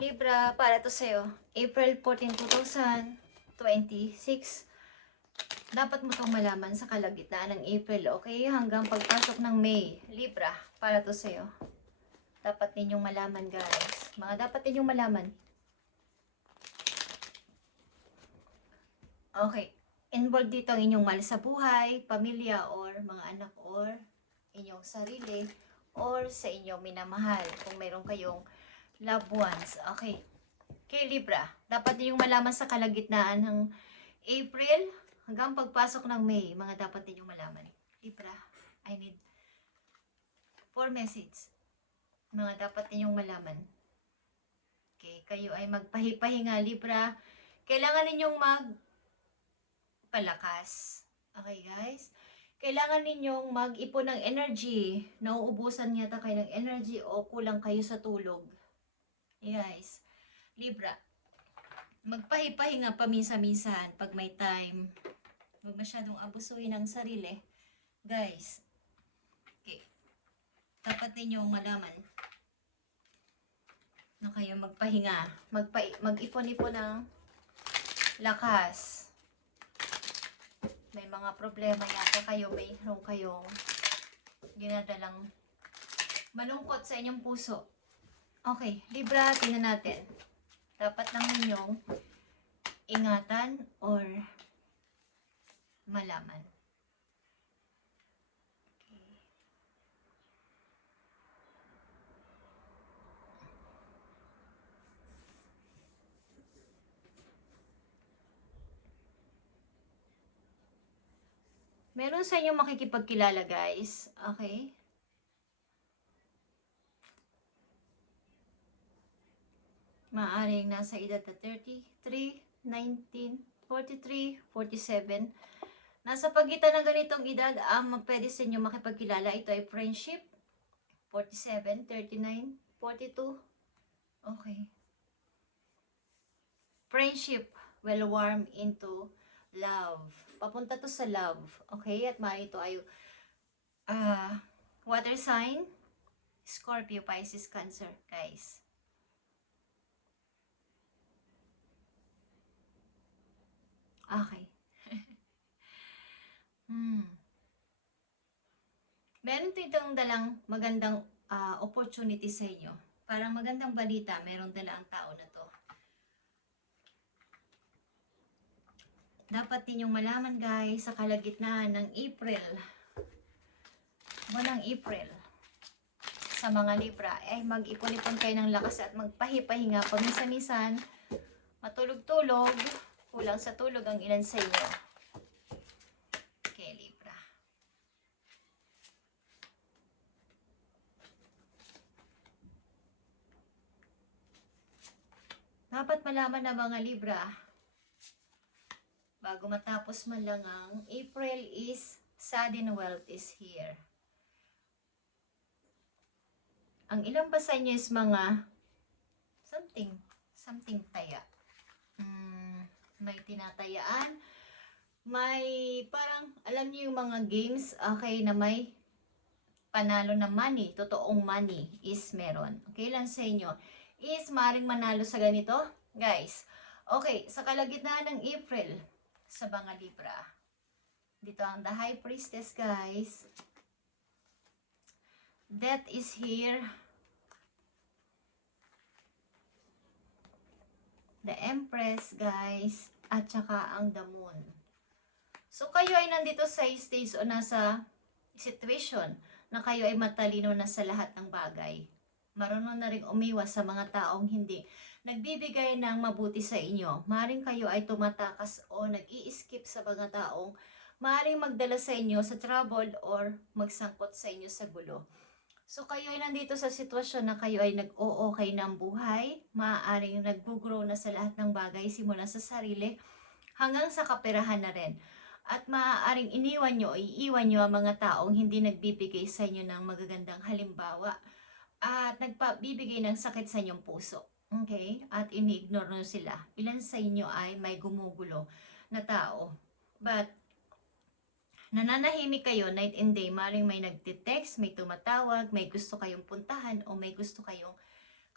Libra, para to sa'yo. April 14, 2026. Dapat mo itong malaman sa kalagitnaan ng April, okay? Hanggang pagpasok ng May. Libra, para to sa'yo. Dapat ninyong malaman, guys. Mga dapat ninyong malaman. Okay. Involved dito ang inyong mahal sa buhay, pamilya, or mga anak, or inyong sarili, or sa inyong minamahal. Kung mayroon kayong loved ones. Okay. Kay Libra, dapat ninyong malaman sa kalagitnaan ng April hanggang pagpasok ng May. Mga dapat ninyong malaman. Libra, I need 4 message. Mga dapat ninyong malaman. Okay, kayo ay magpahipahinga, Libra. Kailangan ninyong magpalakas. Okay, guys? Kailangan ninyong mag-ipon ng energy. Nauubusan yata kayo ng energy o kulang kayo sa tulog. Guys, Libra, magpahipahinga paminsan-minsan pag may time. Huwag masyadong abusuhin ang sarili. Guys, okay. Dapat ninyong malaman na kayo magpahinga. Mag-ipon-ipon ng lakas. May mga problema yata kayo. Mayroon kayong ginadalang malungkot sa inyong puso. Okay, Libra, tingnan natin. Dapat lang ninyong ingatan or malaman. Okay. Meron sa inyong makikipagkilala, guys. Okay? Maaring nasa edad na 33, 19, 43, 47. Nasa pagitan ng ganitong edad, ang pwede sa inyo makipagkilala. Ito ay friendship. 47, 39, 42. Okay. Friendship will warm into love. Papunta to sa love. Okay? At maaari ito ay water sign, Scorpio, Pisces, Cancer. Guys. Okay. Meron itong dalang magandang opportunity sa inyo. Parang magandang balita, meron dala ang tao na to. Dapat ninyong malaman, guys, sa kalagitnaan ng April. Buwan ng April. Sa mga Libra, ay mag-ipon-ipon kayo ng lakas at magpahipahinga. Paminsan-minsan, matulog-tulog, kulang sa tulog ang ilan sa inyo. Okay, Libra. Dapat malaman na mga Libra, bago matapos man lang ang April is sudden wealth is here. Ang ilang pa sa inyo is mga something taya. May tinatayaan. May parang, alam niyo yung mga games, okay, na may panalo na money, totoong money is meron. Okay lang sa inyo. Is maring manalo sa ganito? Guys, okay, sa kalagitnaan ng April, sa mga Libra, dito ang the High Priestess, guys. Death is here. The Empress, guys. At saka ang the Moon. So, kayo ay nandito sa stage o nasa situation na kayo ay matalino na sa lahat ng bagay. Marunong na rin umiwas sa mga taong hindi nagbibigay ng mabuti sa inyo. Maring kayo ay tumatakas o nag-i-skip sa mga taong maring magdala sa inyo sa trouble or magsangkot sa inyo sa gulo. So, kayo ay nandito sa sitwasyon na kayo ay nag-o-okay ng buhay, maaaring nag-grow na sa lahat ng bagay, simula sa sarili, hanggang sa kaperahan na rin. At maaaring iiwan nyo ang mga taong hindi nagbibigay sa inyo ng magagandang halimbawa at nagpabibigay ng sakit sa inyong puso. Okay? At ini-ignore nyo sila. Ilan sa inyo ay may gumugulo na tao. But, nananahimik kayo night and day, maring may nagte-text, may tumatawag, may gusto kayong puntahan o may gusto kayong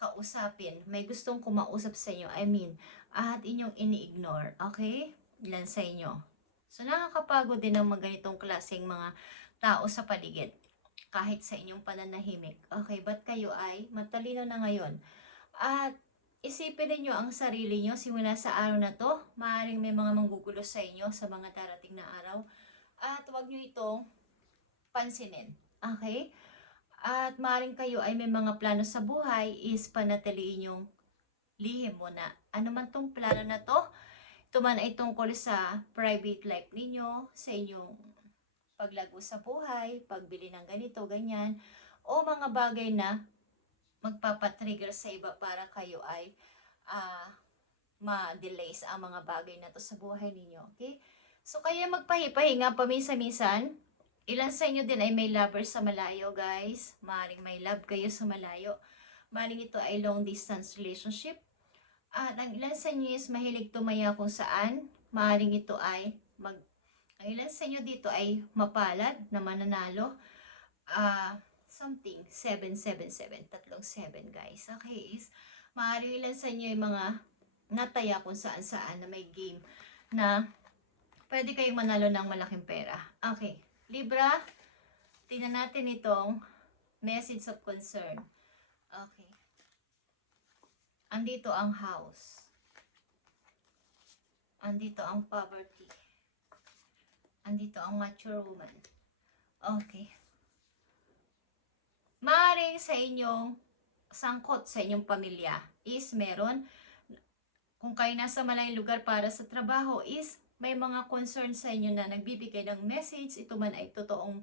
kausapin. May gustong kumausap sa inyo. I mean, at inyong ini-ignore. Okay? Ilan sa inyo. So, nakakapagod din ang mga ganitong klaseng mga tao sa paligid. Kahit sa inyong pananahimik. Okay, ba't kayo ay matalino na ngayon? At isipin niyo ang sarili niyo simula sa araw na to. Maaaring may mga manggugulo sa inyo sa mga darating na araw. At huwag niyo itong pansinin. Okay? At maaaring kayo ay may mga plano sa buhay is panatiliin yung lihim muna. Ano man tong plano na to, ito man ay tungkol sa private life ninyo, sa inyong paglago sa buhay, pagbili ng ganito, ganyan, o mga bagay na magpapatrigger sa iba para kayo ay ma-delays ang mga bagay na to sa buhay ninyo. Okay? So, kaya magpahipahinga paminsan-minsan. Ilan sa inyo din ay may lover sa malayo, guys. Maaaring may love kayo sa malayo. Maaaring ito ay long distance relationship. At ang ilan sa inyo is mahilig tumaya kung saan. Maaaring ito ay ang ilan sa inyo dito ay mapalad na mananalo. Something 777, 37 guys. Okay, is maaaring ilan sa inyo ay mga nataya kung saan-saan na may game na pwede kayong manalo ng malaking pera. Okay, Libra, tingnan natin itong message of concern. Okay. Andito ang house. Andito ang poverty. Andito ang mature woman. Okay. Maaaring sa inyong sangkot sa inyong pamilya is meron, kung kayo nasa malayong lugar para sa trabaho is may mga concern sa inyo na nagbibigay ng message. Ito man ay totoong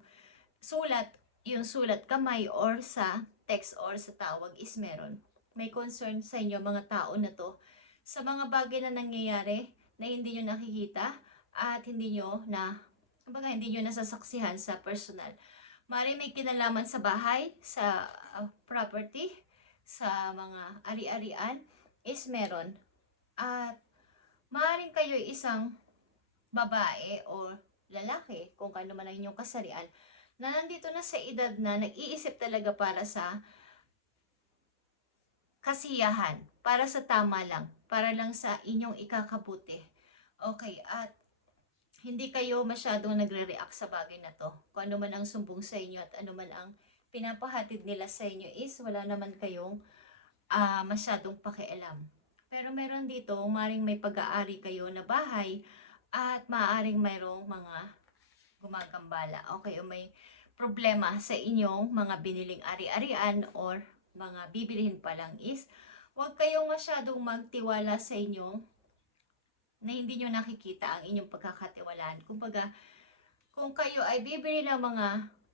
sulat, yung sulat kamay or sa text or sa tawag is meron. May concern sa inyo mga tao na to sa mga bagay na nangyayari na hindi nyo nakikita at hindi nyo nasasaksihan sa personal. Maaaring may kinalaman sa bahay, sa property, sa mga ari-arian is meron. At maaaring kayo isang babae o lalaki, kung ano man ang inyong kasarian, na nandito na sa edad na nag-iisip talaga para sa kasiyahan, para sa tama lang, para lang sa inyong ikakabuti. Okay, at hindi kayo masyadong nagre-react sa bagay na to. Kung ano man ang sumbong sa inyo at ano man ang pinapahatid nila sa inyo is wala naman kayong masyadong pakialam. Pero meron dito, maaaring may pag-aari kayo na bahay at maaaring mayroong mga gumagambala. Okay, o may problema sa inyong mga biniling ari-arian or mga bibilihin pa lang is huwag kayong masyadong magtiwala sa inyong na hindi nyo nakikita ang inyong pagkakatiwalaan. Kumbaga, kung kayo ay bibili ng mga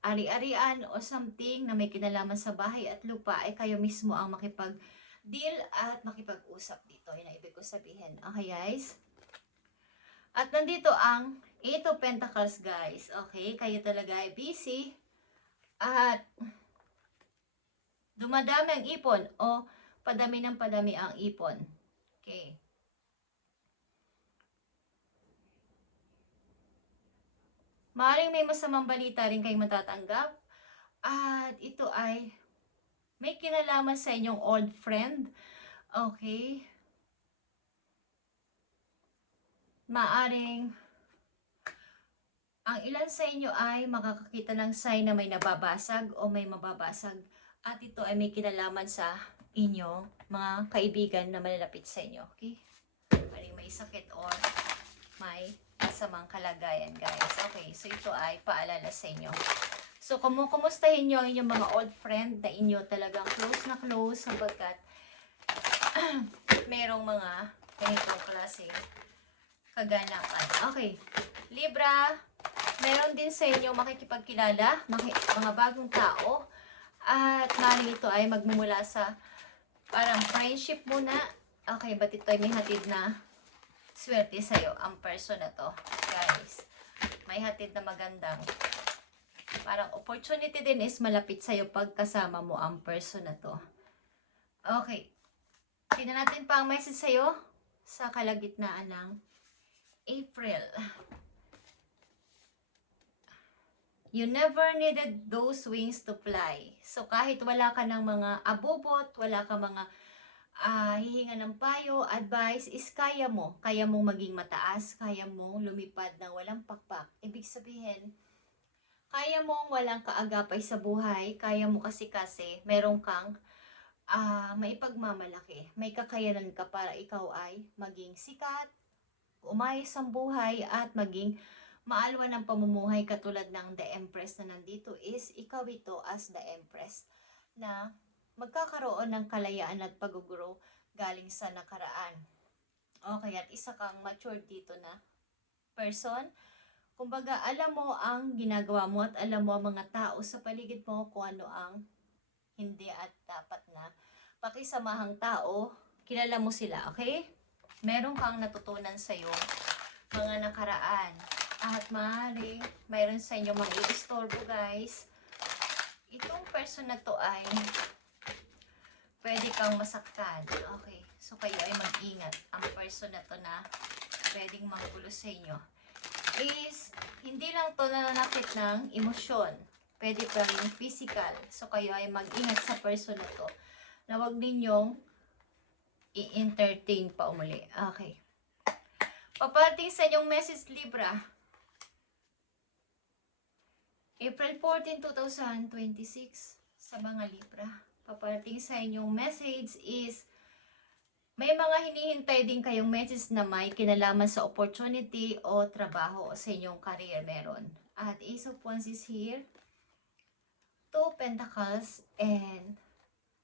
ari-arian o something na may kinalaman sa bahay at lupa, ay kayo mismo ang makipag-deal at makipag-usap dito. Yun ang ibig ko sabihin. Okay, guys? At nandito ang 8 of Pentacles, guys. Okay, kayo talaga ay busy at dumadami ang ipon o padami ng padami ang ipon. Okay. Maaaring may masamang balita rin kayong matatanggap. At ito ay may kinalaman sa inyong old friend. Okay. Maaaring ang ilan sa inyo ay makakakita ng sign na may nababasag o may mababasag. At ito ay may kinalaman sa inyong mga kaibigan na malalapit sa inyo. Okay. Maaaring may sakit or may masamang kalagayan, guys. Okay, so ito ay paalala sa inyo. So, kumustahin nyo ang inyong mga old friend na inyo talagang close na close sapagkat merong mga ganitong klaseng kaganapan. Okay, Libra, meron din sa inyo makikipagkilala, mga bagong tao, at maaaring ito ay magmumula sa parang friendship muna. Okay, but ito ay may hatid na swerte sa'yo ang person na to, guys. May hatid na magandang parang opportunity din is malapit sa'yo pagkasama mo ang person na to. Okay. Tingnan natin pa ang message sa'yo sa kalagitnaan ng April. You never needed those wings to fly. So kahit wala ka ng mga abubot, wala ka mga hihinga ng payo, advice, is kaya mo. Kaya mong maging mataas, kaya mong lumipad ng walang pakpak. Ibig sabihin, kaya mong walang kaagapay sa buhay, kaya mo kasi meron kang maipagmamalaki. May kakayanan ka para ikaw ay maging sikat, umayos ang buhay, at maging maalwan ng pamumuhay katulad ng The Empress na nandito is ikaw ito as The Empress na magkakaroon ng kalayaan at pag-grow galing sa nakaraan. Okay, at isa kang mature dito na person. Kumbaga, alam mo ang ginagawa mo at alam mo ang mga tao sa paligid mo kung ano ang hindi at dapat na pakisamahang tao. Kilala mo sila, okay? Meron kang natutunan sa iyo mga nakaraan. At maaari, mayroon sa inyo mga i-istorbo, guys. Itong person na to ay pwede kang masaktan. Okay, so kayo ay mag-ingat. Ang person na to na pwedeng manggulo sa inyo is hindi lang to nananakit ng emosyon. Pwede pa rin physical. So kayo ay mag-ingat sa person na to na huwag ninyong i-entertain pa umuli. Okay. Paparating sa inyong message, Libra. April 14, 2026 sa mga Libra. Paparating sa inyong message is may mga hinihintay din kayong message na may kinalaman sa opportunity o trabaho o sa inyong career meron. At Ace of Wands is here. 2 Pentacles and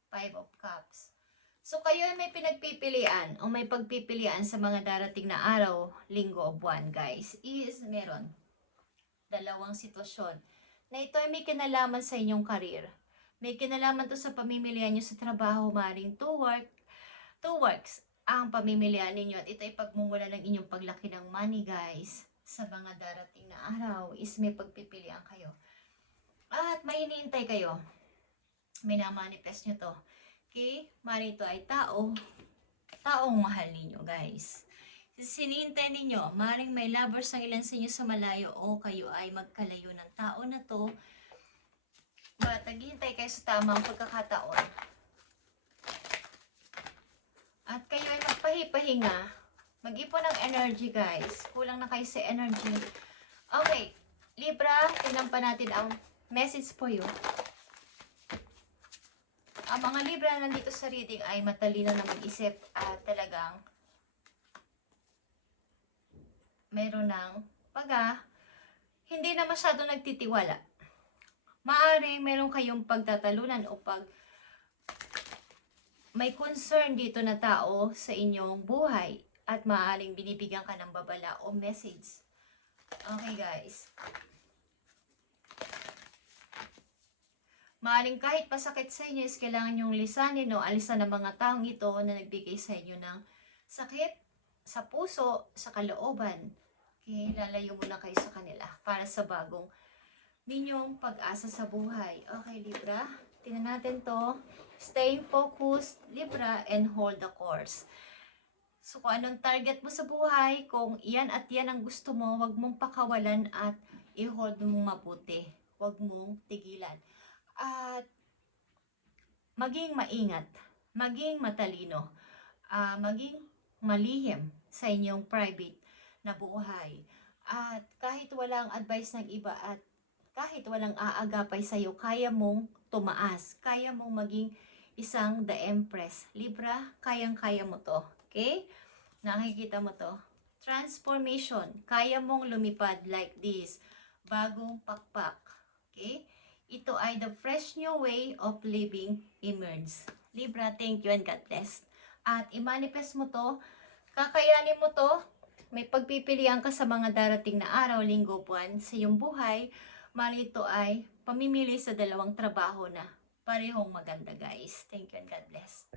5 of Cups. So kayo ay may pinagpipilian o may pagpipilian sa mga darating na araw, linggo o buwan, guys. Is meron dalawang sitwasyon na ito ay may kinalaman sa inyong career. May kinalaman to sa pamimilian nyo sa trabaho, maring two works ang pamimilian ninyo at ito ay pagmumula ng inyong paglaki ng money, guys. Sa mga darating na araw is may pagpipilian kayo. At may hinihintay kayo. Minamanifest nyo to. Okay? Maring ito ay taong mahal ninyo, guys. Sinihintay ninyo, maring may lovers ang ilan sa inyo sa malayo o kayo ay magkalayo ng tao na to. But naghihintay kayo sa tamang pagkakataon. At kayo ay magpahipahinga. Mag-ipon ng energy, guys. Kulang na kayo sa energy. Okay, Libra, tingnan pa natin ang message for you. Ang mga Libra nandito sa reading ay matalino na mag-isip at talagang meron ng hindi na masyado nagtitiwala. Maaring meron kayong pagtatalunan o may concern dito na tao sa inyong buhay at maaaring binibigyan ka ng babala o message. Okay, guys. Maaring kahit pasakit sa inyo is kailangan nyong lisanin o alisan ng mga taong ito na nagbigay sa inyo ng sakit sa puso, sa kalooban. Okay, lalayo muna kayo sa kanila para sa bagong ninyong pag-asa sa buhay. Okay, Libra, tingnan natin to. Staying focused, Libra, and hold the course. So, kung anong target mo sa buhay, kung iyan at yan ang gusto mo, wag mong pakawalan at i-hold mong mabuti. Wag mong tigilan. At maging maingat, maging matalino, maging malihim sa inyong private na buhay. At kahit walang advice ng iba at kahit walang aagapay sa'yo, kaya mong tumaas. Kaya mong maging isang The Empress. Libra, kayang-kaya mo to. Okay? Nakikita mo to. Transformation. Kaya mong lumipad like this. Bagong pakpak. Okay? Ito ay the fresh new way of living emerge. Libra, thank you and God bless. At i-manifest mo to. Kakayanin mo to. May pagpipilian ka sa mga darating na araw, linggo, buwan sa iyong buhay. Mali ito ay pamimili sa dalawang trabaho na parehong maganda, guys. Thank you and God bless.